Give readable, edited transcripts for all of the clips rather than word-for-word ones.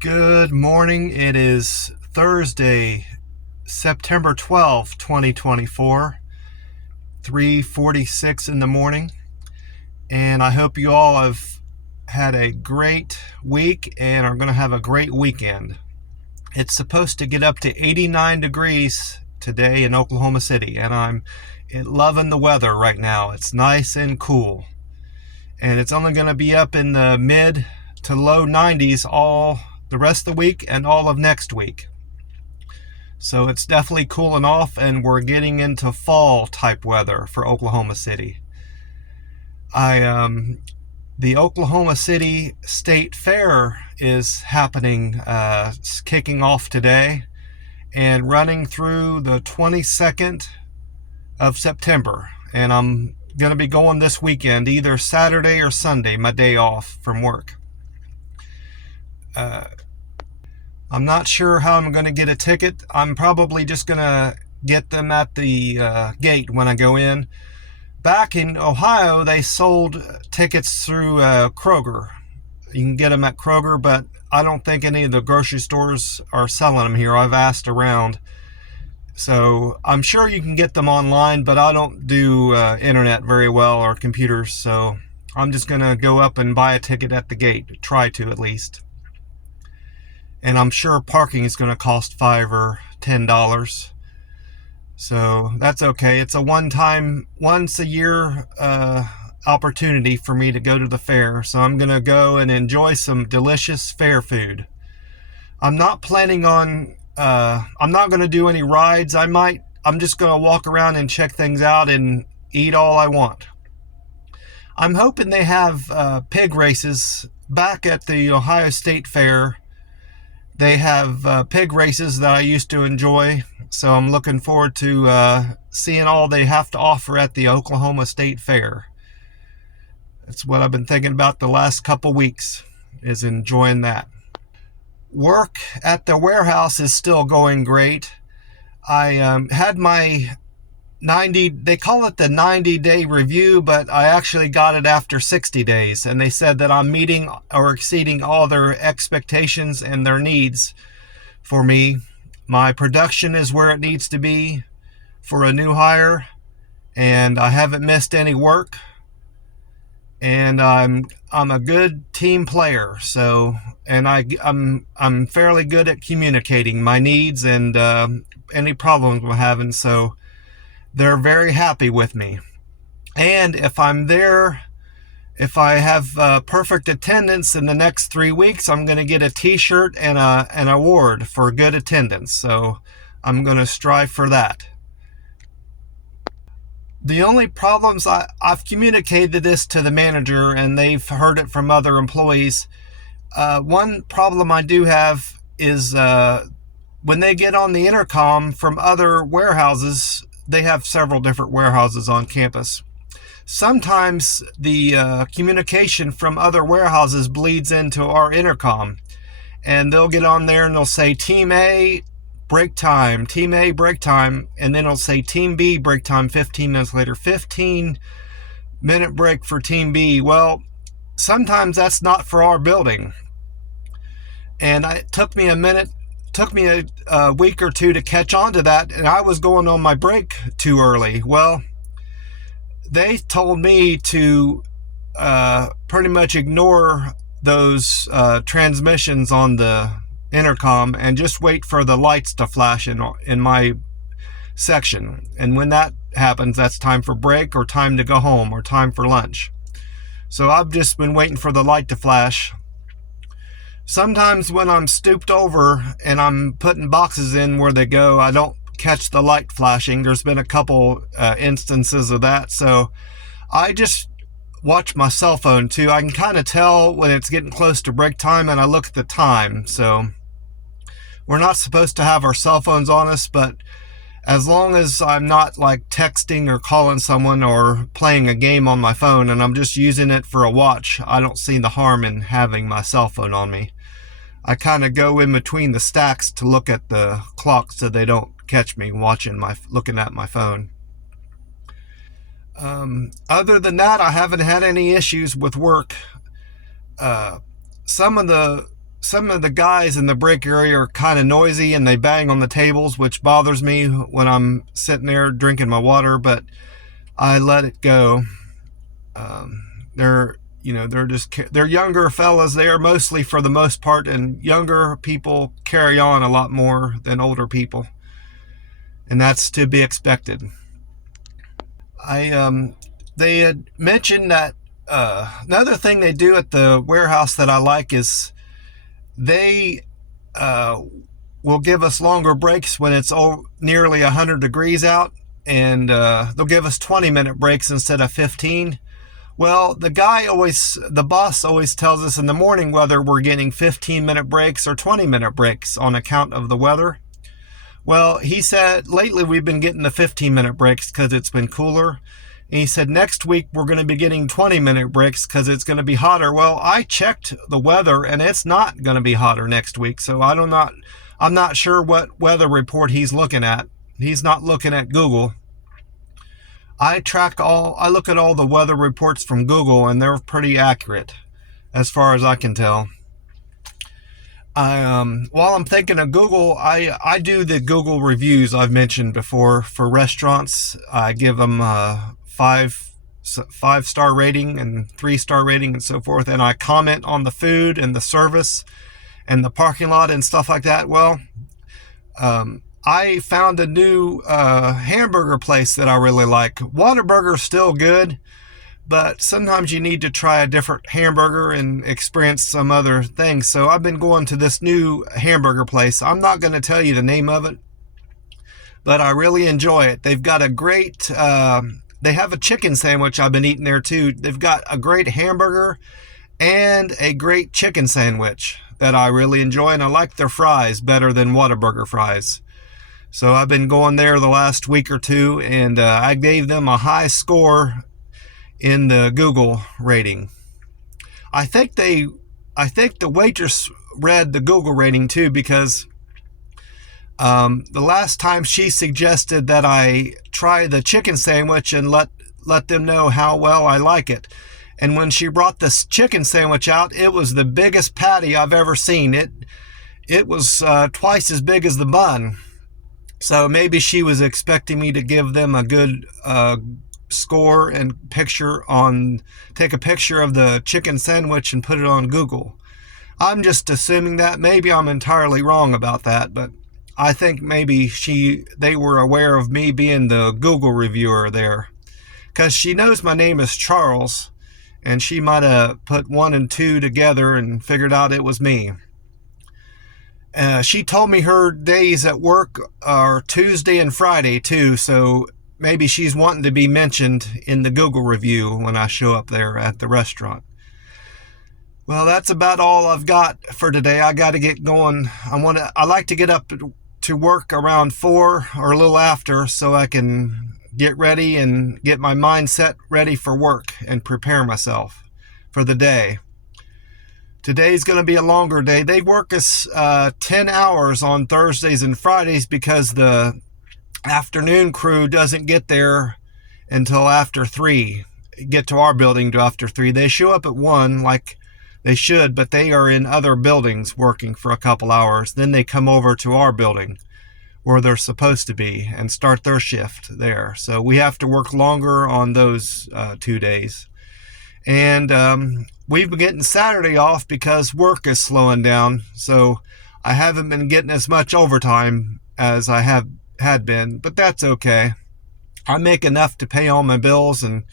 Good morning. It is Thursday, September 12th, 2024, 3:46 in the morning. And I hope you all have had a great week and are going to have a great weekend. It's supposed to get up to 89 degrees today in Oklahoma City, and I'm loving the weather right now. It's nice and cool. And it's only going to be up in the mid to low 90s all the rest of the week and all of next week. So it's definitely cooling off, and we're getting into fall type weather for Oklahoma City. The Oklahoma City State Fair is happening, kicking off today and running through the 22nd of September. And I'm going to be going this weekend, either Saturday or Sunday, my day off from work. I'm not sure how I'm going to get a ticket. I'm probably just going to get them at the gate when I go in. Back in Ohio, they sold tickets through Kroger. You can get them at Kroger, but I don't think any of the grocery stores are selling them here. I've asked around. So I'm sure you can get them online, but I don't do internet very well or computers. So I'm just going to go up and buy a ticket at the gate, try to at least. And I'm sure parking is going to cost $5 or $10. So that's okay. It's a once a year opportunity for me to go to the fair. So I'm going to go and enjoy some delicious fair food. I'm not planning on, I'm not going to do any rides. I'm just going to walk around and check things out and eat all I want. I'm hoping they have pig races back at the Ohio State Fair. They have pig races that I used to enjoy, so I'm looking forward to seeing all they have to offer at the Oklahoma State Fair. That's what I've been thinking about the last couple weeks, is enjoying that. Work at the warehouse is still going great. I had my they call it the 90-day review, but I actually got it after 60 days, and they said that I'm meeting or exceeding all their expectations and their needs for me. My production is where it needs to be for a new hire, and I haven't missed any work, and I'm a good team player. So, and I'm fairly good at communicating my needs and any problems I'm having. So they're very happy with me. And if I'm there, if I have perfect attendance in the next 3 weeks, I'm going to get a t-shirt and an award for good attendance. So I'm going to strive for that. The only problems, I've communicated this to the manager, and they've heard it from other employees. One problem I do have is when they get on the intercom from other warehouses. They have several different warehouses on campus. Sometimes the communication from other warehouses bleeds into our intercom, and they'll get on there and they'll say Team A, break time, Team A, break time, and then it'll say Team B, break time 15 minutes later, 15-minute break for Team B. Well, sometimes that's not for our building. And it took me a week or two to catch on to that, and I was going on my break too early. Well, they told me to pretty much ignore those transmissions on the intercom and just wait for the lights to flash in my section. And when that happens, that's time for break or time to go home or time for lunch. So I've just been waiting for the light to flash. Sometimes when I'm stooped over and I'm putting boxes in where they go, I don't catch the light flashing. There's been a couple instances of that. So I just watch my cell phone too. I can kind of tell when it's getting close to break time, and I look at the time. So we're not supposed to have our cell phones on us, but as long as I'm not like texting or calling someone or playing a game on my phone and I'm just using it for a watch, I don't see the harm in having my cell phone on me. I kind of go in between the stacks to look at the clock so they don't catch me looking at my phone. Other than that, I haven't had any issues with work. Some of the some of the guys in the break area are kind of noisy and they bang on the tables, which bothers me when I'm sitting there drinking my water, but I let it go. They're they're younger fellas there mostly for the most part, and younger people carry on a lot more than older people, and that's to be expected. They had mentioned that another thing they do at the warehouse that I like is they will give us longer breaks when it's nearly 100 degrees out, and they'll give us 20-minute breaks instead of 15. Well, the boss always tells us in the morning whether we're getting 15-minute breaks or 20-minute breaks on account of the weather. Well, he said lately we've been getting the 15-minute breaks because it's been cooler. And he said next week we're going to be getting 20-minute breaks because it's going to be hotter. Well, I checked the weather and it's not going to be hotter next week. So I'm not sure what weather report he's looking at. He's not looking at Google. I look at all the weather reports from Google, and they're pretty accurate as far as I can tell. While I'm thinking of Google, I do the Google reviews I've mentioned before for restaurants. I give them a 5-star rating and 3-star rating and so forth, and I comment on the food and the service and the parking lot and stuff like that. Well, I found a new hamburger place that I really like. Whataburger's still good, but sometimes you need to try a different hamburger and experience some other things. So I've been going to this new hamburger place. I'm not going to tell you the name of it, but I really enjoy it. They've got a great, they have a chicken sandwich I've been eating there too. They've got a great hamburger and a great chicken sandwich that I really enjoy, and I like their fries better than Whataburger fries. So I've been going there the last week or two, and I gave them a high score in the Google rating. I think the waitress read the Google rating too, because the last time she suggested that I try the chicken sandwich and let them know how well I like it. And when she brought this chicken sandwich out, it was the biggest patty I've ever seen. It was twice as big as the bun. So maybe she was expecting me to give them a good score and take a picture of the chicken sandwich and put it on Google. I'm just assuming that. Maybe I'm entirely wrong about that, but I think maybe they were aware of me being the Google reviewer there, because she knows my name is Charles, and she might have put 1 and 2 together and figured out it was me. She told me her days at work are Tuesday and Friday too, so maybe she's wanting to be mentioned in the Google review when I show up there at the restaurant. Well, that's about all I've got for today. I got to get going. I like to get up to work around 4 or a little after, so I can get ready and get my mindset ready for work and prepare myself for the day. Today's going to be a longer day. They work us 10 hours on Thursdays and Fridays because the afternoon crew doesn't get there until after 3. Get to our building to after 3. They show up at 1 like they should, but they are in other buildings working for a couple hours. Then they come over to our building where they're supposed to be and start their shift there. So we have to work longer on those 2 days. And we've been getting Saturday off because work is slowing down. So I haven't been getting as much overtime as I had been, but that's okay. I make enough to pay all my bills and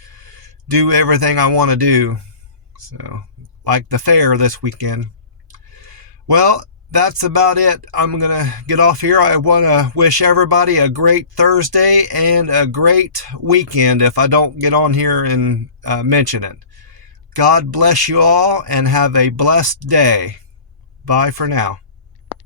do everything I want to do. So, like the fair this weekend. Well, that's about it. I'm going to get off here. I want to wish everybody a great Thursday and a great weekend if I don't get on here and mention it. God bless you all and have a blessed day. Bye for now.